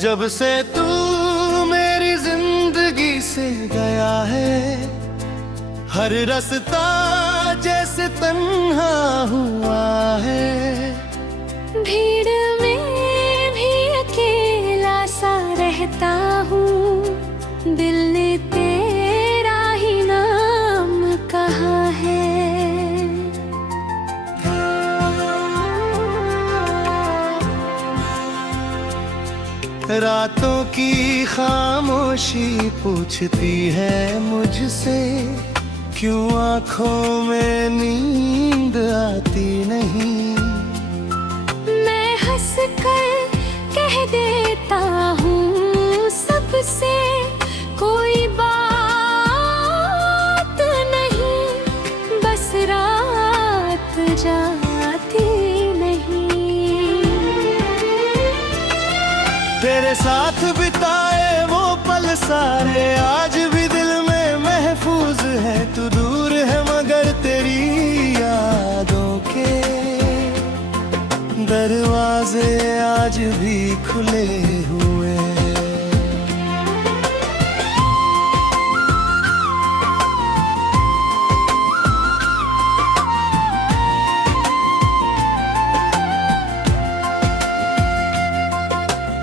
जब से तू मेरी जिंदगी से गया है, हर रास्ता जैसे तन्हा हुआ है। भीड़ में भी अकेला सा रहता हूँ, दिल ने तेरा ही नाम कहा है। रातों की खामोशी पूछती है मुझसे, क्यों आँखों में नींद आती नहीं। मैं हंस कर कह देता हूँ सबसे, कोई बात नहीं, बस रात जाती नहीं। तेरे साथ बिताए वो पल सारे आज भी दिल में महफूज है। तू दूर है मगर तेरी यादों के दरवाजे आज भी खुले हुए हैं।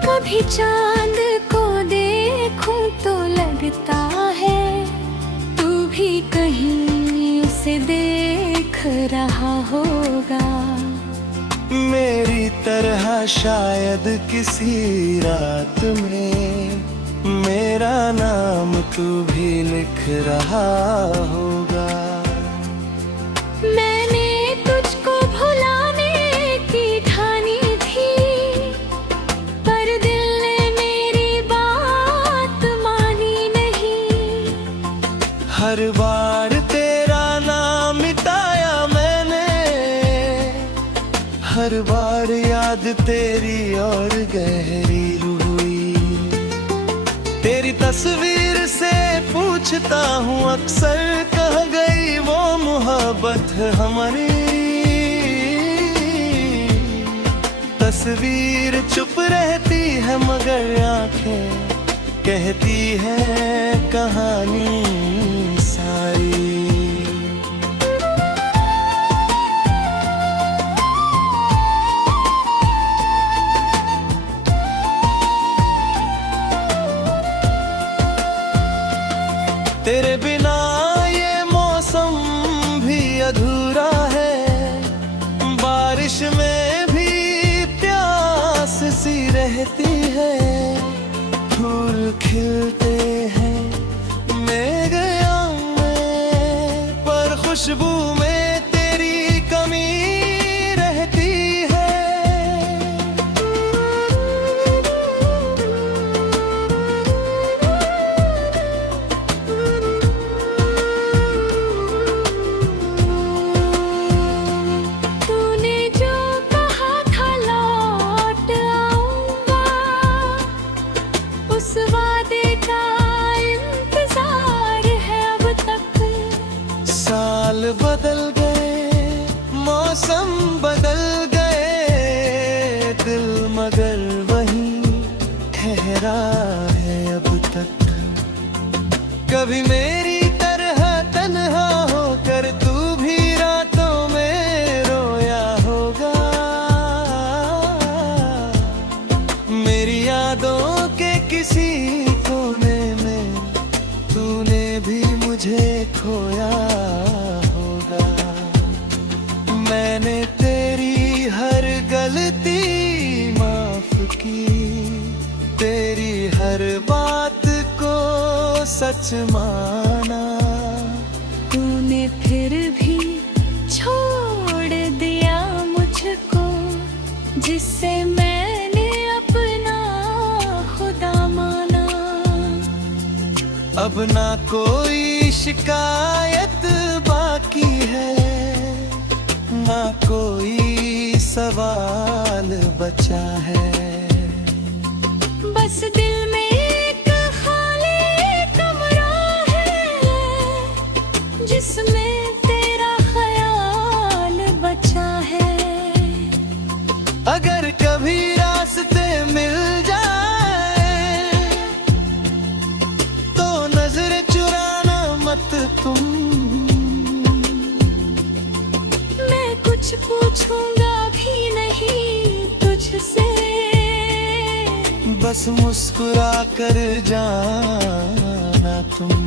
कभी चांद को देखूं तो लगता है तू भी कहीं उसे देख रहा होगा। मेरी तरह शायद किसी रात में मेरा नाम तू भी लिख रहा होगा। मैंने तुझको भुलाने की ठानी थी, पर दिल ने मेरी बात मानी नहीं। हर बार तेरा नाम मिटाया मैंने, हर बार याद तेरी और गहरी हुई। तेरी तस्वीर से पूछता हूँ अक्सर, कह गई वो मोहब्बत हमारी। तस्वीर चुप रहती है मगर आंखें कहती है कहानी सारी। तेरे बिना ये मौसम भी अधूरा है, बारिश में भी प्यास सी रहती है। फूल खिलते हैं मेघया में, पर खुशबू में तेरी कमी रहती है। तूने जो कहा था लौट आऊंगा, उस वादे का इंतजार है अब तक। साल बदल गए, मौसम बदल गए, दिल मगर वहीं ठहरा है अब तक। कभी मेरी तरह तन्हा होकर तू भी रातों में रोया होगा। मेरी यादों के किसी कोने में तूने भी मुझे खोया होगा। मैंने तेरी हर गलती माफ की, तेरी हर बात को सच माना। तूने फिर भी छोड़ दिया मुझको, जिससे मैंने अपना खुदा माना। अब ना कोई शिकायत बाकी है, ना कोई सवाल बचा है। बस दिल में एक खाली कमरा है, जिसमें तेरा ख्याल बचा है। अगर कभी रास्ते मिल जाए कुछ पूछूंगा भी नहीं तुझसे, बस मुस्कुरा कर जाना तुम।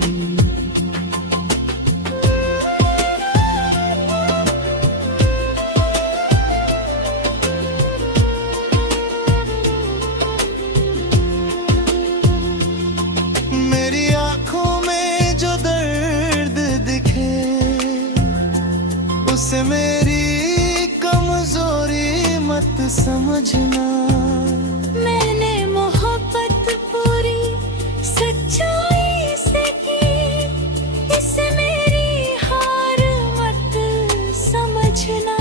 मेरी आंखों में जो दर्द दिखे उसे मेरी कमजोरी मत समझना। मैंने मोहब्बत पूरी सच्चाई से की, इसे मेरी हार मत समझना।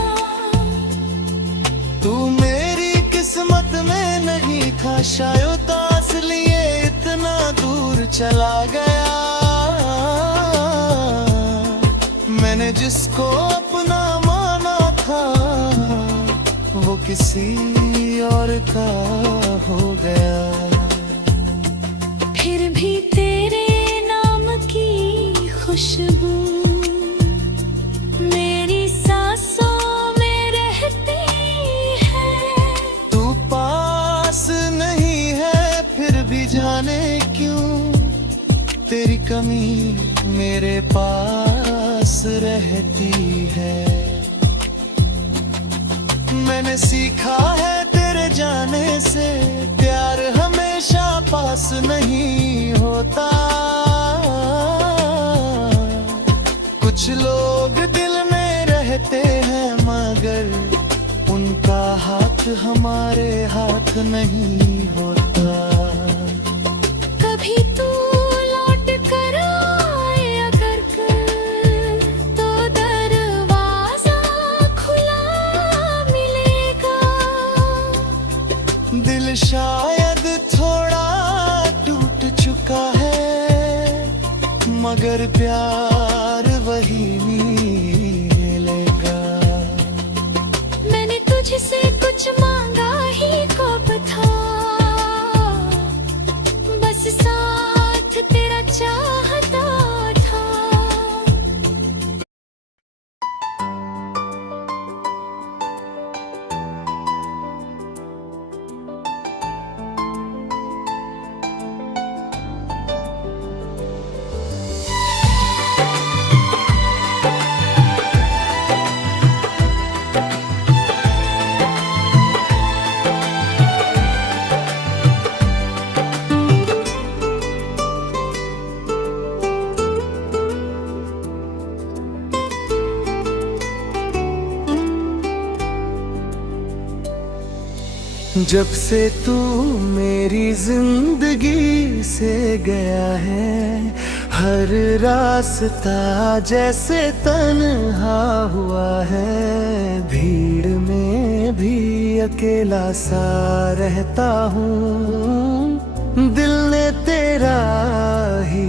तू मेरी किस्मत में नहीं था, शायद आस लिए इतना दूर चला गया। मैंने जिसको अपना माना था वो किसी और का हो गया। फिर भी तेरे नाम की खुशबू मेरी सांसों में रहती है। तू पास नहीं है फिर भी जाने क्यों तेरी कमी मेरे पास रहती है। मैंने सीखा है तेरे जाने से प्यार हमेशा पास नहीं होता। कुछ लोग दिल में रहते हैं मगर उनका हाथ हमारे हाथ नहीं होता। कभी तू लौट कर आए अगर कल, तो दरवाजा खुला मिलेगा। दिल शायद थोड़ा टूट चुका है मगर प्यार वही मिलेगा। मैंने तुझसे कुछ मांगा ही कब था, बस साथ तेरा चाहता था। जब से तू मेरी जिंदगी से गया है, हर रास्ता जैसे तन्हा हुआ है। भीड़ में भी अकेला सा रहता हूँ, दिल ने तेरा ही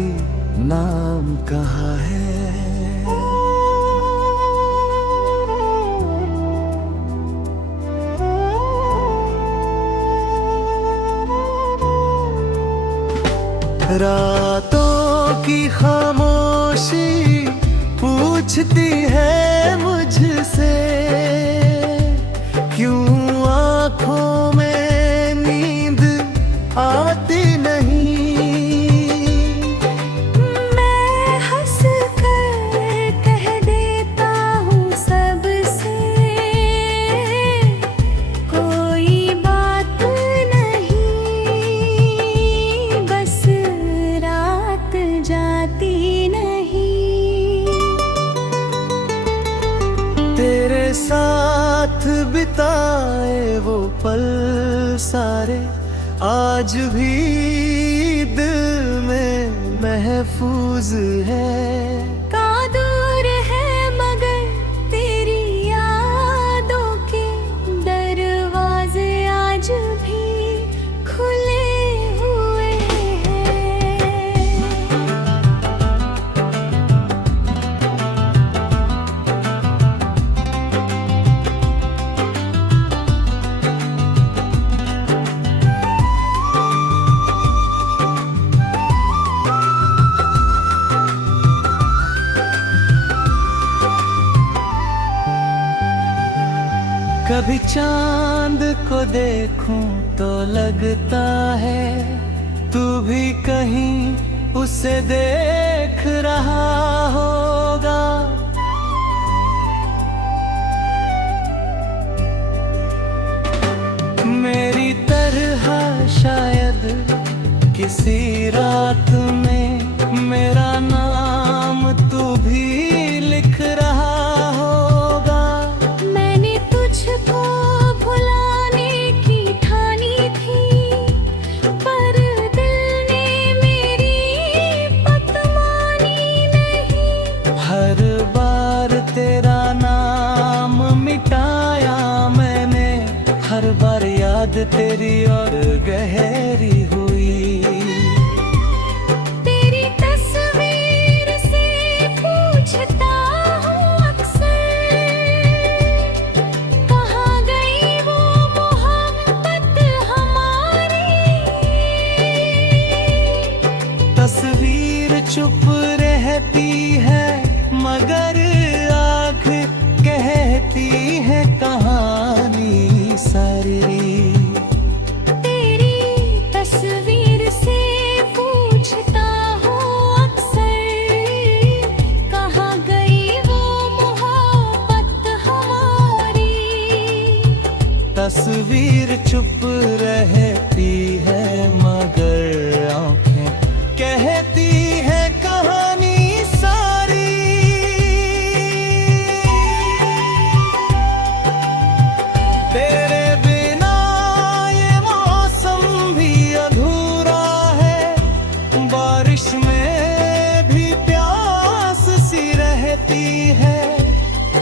नाम कहा है। रातों की खामोशी पूछती है मुझसे, क्यों आँखों में नींद आती नहीं। मैं हंस कर कह देता हूँ सबसे, कोई बात नहीं, बस रात जाती नहीं। तेरे साथ बिताए वो पल सारे आज भी दिल में महफूज है। कहाँ दूर है मगर तेरी यादों के दरवाजे आज भी खुले हुए हैं। कभी चांद को देखूं तो लगता है तू भी कहीं उसे देख रहा होगा। मेरी तरह शायद किसी रात में मेरा नाम तू भी लिख रहा होगा। मैंने तुझको भुलाने की ठानी थी, पर दिल ने मेरी बात मानी नहीं। हर बार तेरा नाम मिटाया मैंने, हर बार याद तेरी और गहरी हुई। तेरी तस्वीर से पूछता हूँ अक्सर, कहाँ गई वो मोहब्बत हमारी। तस्वीर चुप रहती है मगर आँख कहती है कहानी सारी। तेरी तस्वीर से पूछता हूँ अक्सर, कहाँ गई वो मोहब्बत हमारी। तस्वीर चुप रहती है मगर आँखें कहती है कहानी सारी। तेरे बिना ये मौसम भी अधूरा है, बारिश में भी प्यास सी रहती है।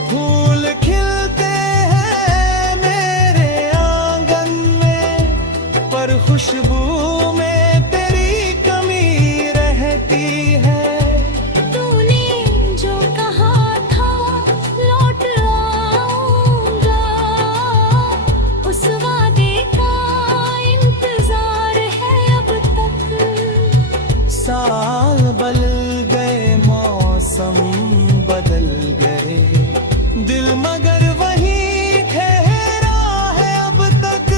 फूल खिलते हैं मेरे आंगन में, पर खुशबू में तेरी कमी रहती है। तूने जो कहा था लौट आऊंगा, उस वादे का इंतजार है अब तक। साल बदल गए, मौसम बदल गए, दिल मगर वहीं ठहरा है अब तक।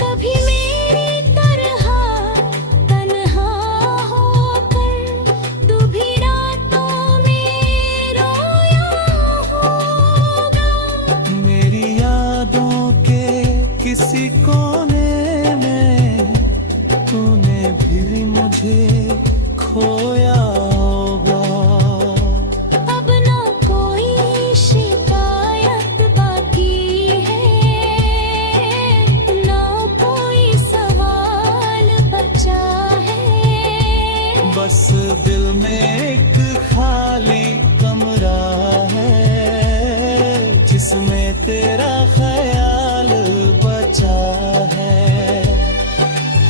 कभी मेरी तरह तन्हा होकर दुभी रातों में रोया होगा। मेरी यादों के किसी कोने में तूने भी मुझे खोया होगा। अब ना कोई शिकायत बाकी है, ना कोई सवाल बचा है। बस दिल में एक खाली कमरा है, जिसमें तेरा ख्याल बचा है।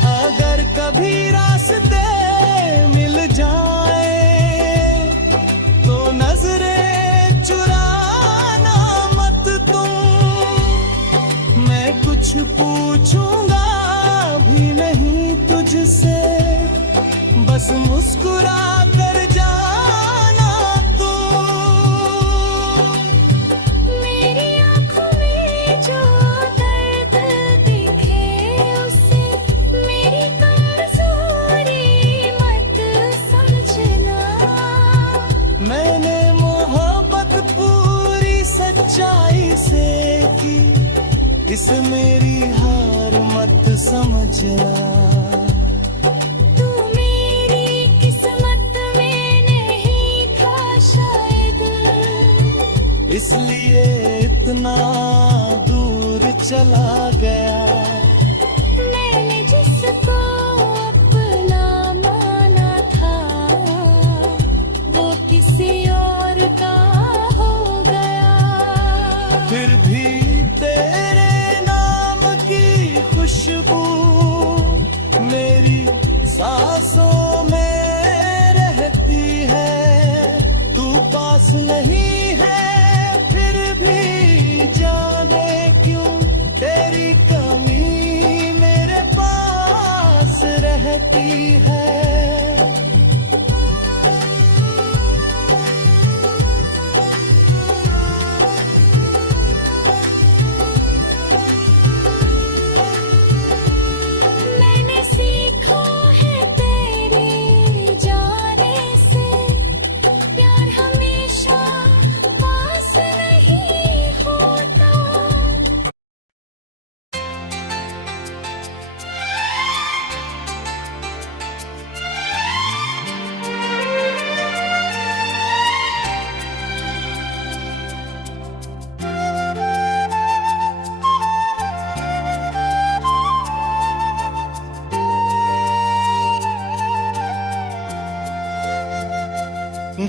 अगर कभी रास्ते मिल जाए तो नजरें चुराना मत तुम। मैं कुछ पूछूंगा भी नहीं तुझसे, बस मुस्कुरा कर जाना तू। मेरी आँखों में जो दर्द दिखे उसे मेरी कमजोरी मत समझना। मैंने मोहब्बत पूरी सच्चाई से की, इस मेरी हार मत समझना। तू मेरी किस्मत में नहीं था शायद, इसलिए इतना दूर चला गया। मैंने जिसको अपना माना था वो किसी और का हो गया। फिर भी तेरे नाम की खुशबू मेरी सांसों में रहती है। तू पास नहीं है फिर भी जाने क्यों तेरी कमी मेरे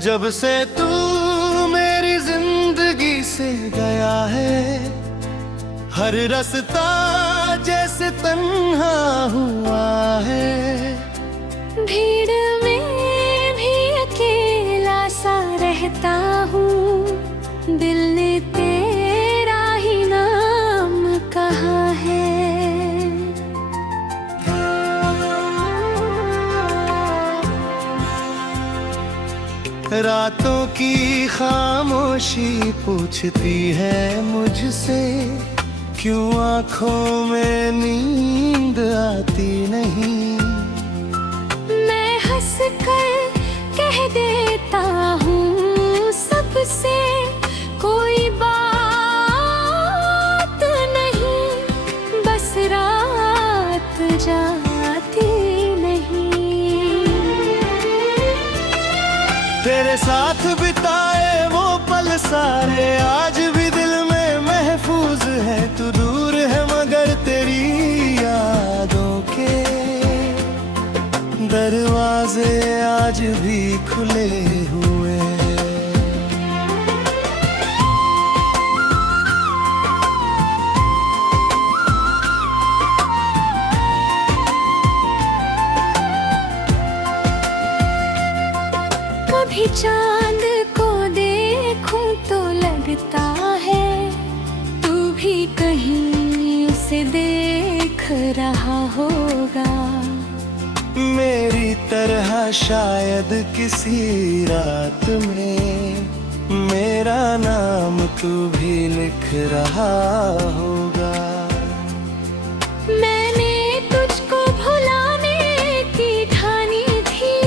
जब से तू मेरी जिंदगी से गया है, हर रास्ता जैसे तन्हा हुआ है। भीड़ में भी अकेला सा रहता हूँ, दिल ने तेरा ही नाम कहा है। रातों की खामोशी पूछती है मुझसे, क्यों आंखों में नींद आती नहीं। मैं हंस कर कह देता हूँ सबसे, कोई बात नहीं, बस रात जाती नहीं। तेरे साथ बिताए वो पल सारे आज भी दिल में महफूज है। तू दूर है मगर तेरी यादों के दरवाजे आज भी खुले हुए हैं। कभी चांद को देखूं तो लगता है तू भी कहीं उसे देख रहा होगा। मेरी तरह शायद किसी रात में मेरा नाम तू भी लिख रहा होगा। मैंने तुझको भुलाने की ठानी थी,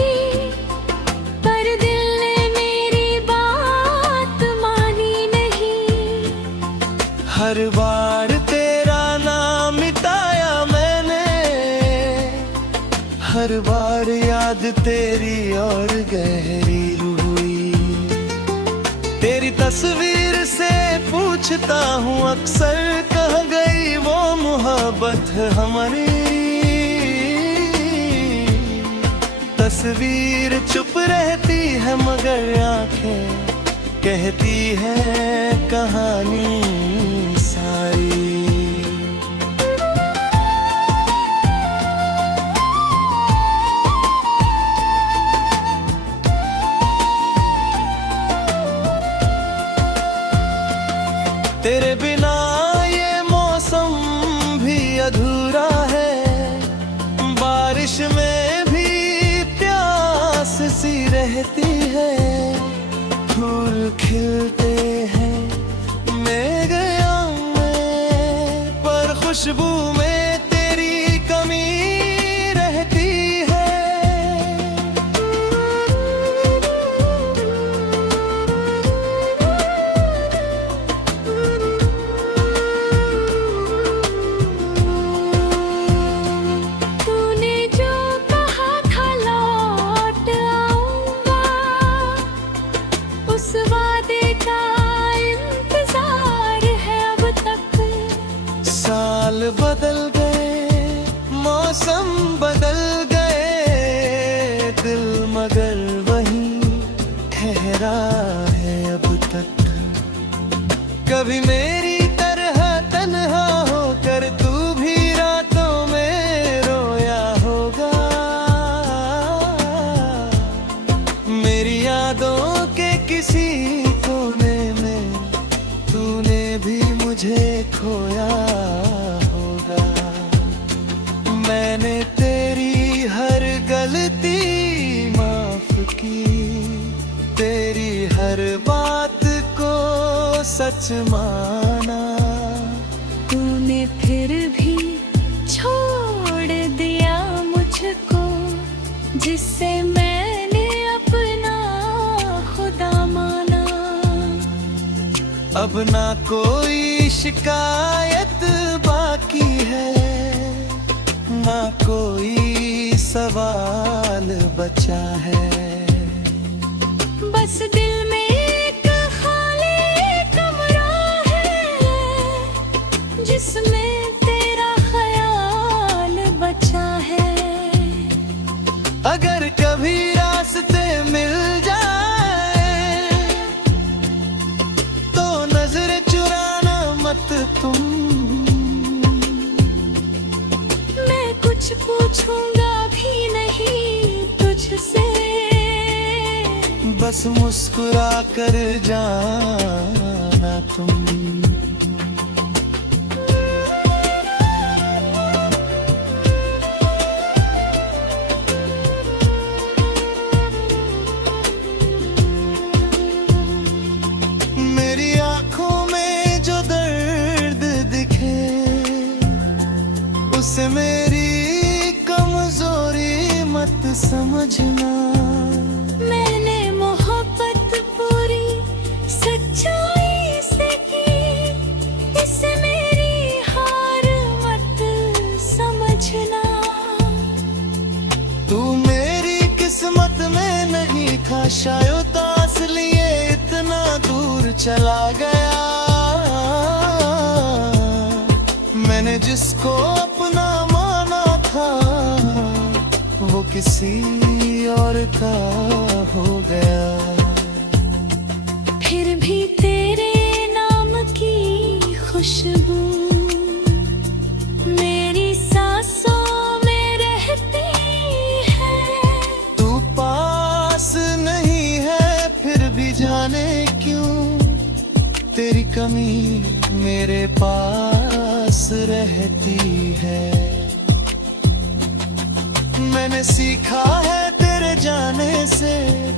पर दिल ने मेरी बात मानी नहीं। हर बार तेरा नाम मिटाया मैंने, हर बार याद तेरी और गहरी हुई। तेरी तस्वीर से पूछता हूँ अक्सर, कहाँ गई वो मोहब्बत हमारी। तस्वीर चुप रहती है मगर आंखें कहती है कहानी सारी। तेरे बिना ये मौसम भी अधूरा है, बारिश में भी प्यास सी रहती है। फूल खिलते हैं मेघया में, पर खुशबू में तेरी कमी रहती है। तूने जो कहा था लौट आऊंगा, उस वादे का इंतजार है अब तक। साल बदल गए, मौसम बदल गए, दिल मगर वहीं ठहरा है अब तक। कभी मेरी तरह तन्हा होकर तू भी रातों में रोया होगा। मेरी यादों के किसी कोने में तूने भी मुझे खोया होगा। मैंने तेरी हर गलती माफ की, तेरी हर बात को सच माना। तूने फिर भी छोड़ दिया मुझको, जिससे मैंने अपना खुदा माना। अब ना कोई शिकायत बाकी है, ना कोई सवाल बचा है। बस दिल में एक खाली कमरा है, जिसमें तेरा ख्याल बचा है। अगर कभी रास्ते मिल जाए तुम। मैं कुछ पूछूंगा भी नहीं तुझसे, बस मुस्कुरा कर जाना तुम। मेरी आंखों में जो दर्द दिखे, उसे मेरी कमजोरी मत समझना। मैंने मोहब्बत पूरी सच्चाई से की, इसे मेरी हार मत समझना। तू मेरी किस्मत में नहीं था, शायद आस लिए इतना दूर चला गया। मैंने जिसको अपना माना था, वो किसी और का हो गया। फिर भी तेरे नाम की खुशबू मेरी सांसों में रहती है। तू पास नहीं है फिर भी जाने क्यों, तेरी कमी मेरे पास रहती है। मैंने सीखा है तेरे जाने से,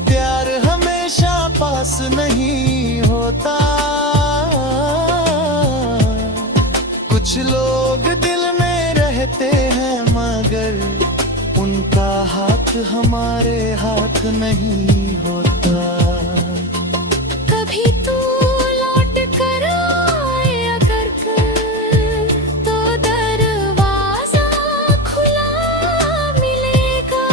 प्यार हमेशा पास नहीं होता। कुछ लोग दिल में रहते हैं, मगर उनका हाथ हमारे हाथ नहीं होता। कभी तू लौट कर आए अगर कल, तो दरवाजा खुला मिलेगा।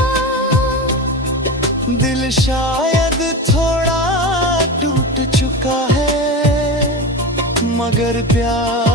दिल शायद थोड़ा टूट चुका है, मगर प्यार